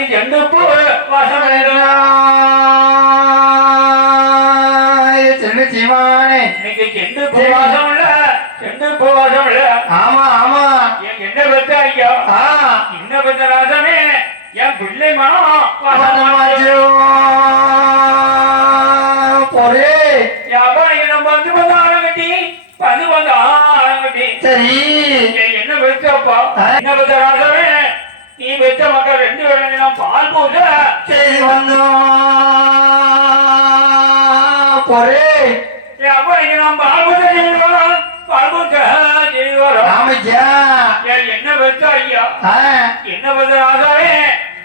எனக்கு செண்டு பூ சீமானே இன்னைக்கு செண்டு பூ வாசம் இல்ல செண்டு பூ வாசம் இல்ல ஆமா ஆமா என் என்ன பெற்ற ஐயா என்ன பெற்ற ராசமே என் பிள்ளை மனம் வாசம் வனமாச்சு பொறே என் அப்பா நீங்க நம்ம வந்து வந்து ஆரம்பிட்டி வந்து வந்து ஆரம்பிட்டி சரி ஏய், என்ன பெற்றப்பா என்ன பெற்ற ராசமே பெற்ற மக்கள் ரெண்டு நான் பால் பூச செய்தி வந்தோம் என் அப்பா நீங்க நான் பால் பூச செய்வோம் பால் பூச செய்வோம் ராமஜா. ஏய், என்ன பெற்ற ஐயா? என்ன பெற்ற ராசாவே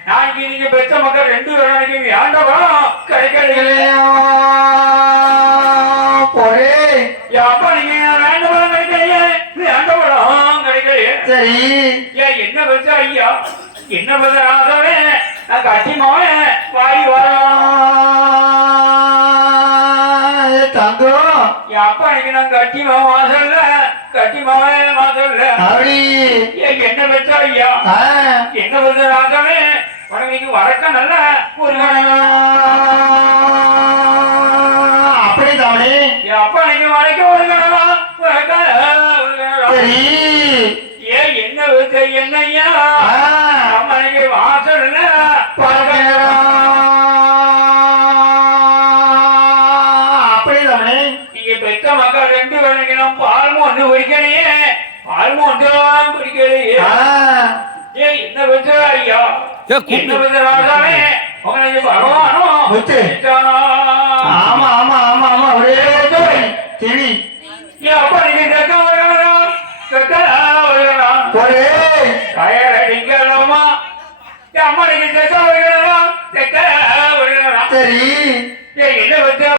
நாளைக்கு நீங்க பெற்ற மக்கள் ரெண்டு பேரும் எனக்கு ஆண்டவா கிடைக்கல பொறே. என் அப்பா நீங்க வேண்டவா கிடைக்கலையே ஆண்டவரம் கிடைக்கலையே சரி. என்ன பெற்ற ஐயா? என்ன பெற்ற ராசாவே நான் கட்டிமாவன் வாரி வரோம் தங்கம் என் அப்பா இன்னைக்கு நான் கட்டிமா வாசல்ல. கட்டிமாவன் வாசல்ல அப்படி என்ன பெற்ற ஐயா என்ன பெற்ற ராசாவே உனக்கு வரக்க நல்ல ஒரு அப்படி தானே என் அப்பா இன்னைக்கு வரைக்க ஒரு கணவா சரி. இன்னைக்கு வாசல்ல. அப்படி தானே? நீங்க பெற்ற மக்கள் ரெண்டு பேருக்கு நான் பால் ஒன்று குடிக்கலையே. பால் ஒன்று குடிக்கலையே. ஆ. ஏய் என்ன பெற்ற ஐயா? ஏ. என்ன பெற்ற ராசாவே உங்களுக்கு பகவானோ ஒரே கயறடிக்கலாமா என் அம்மா நீங்க கேட்க வருகிறா கேட்க வருகிறா சரி என்ன பெற்ற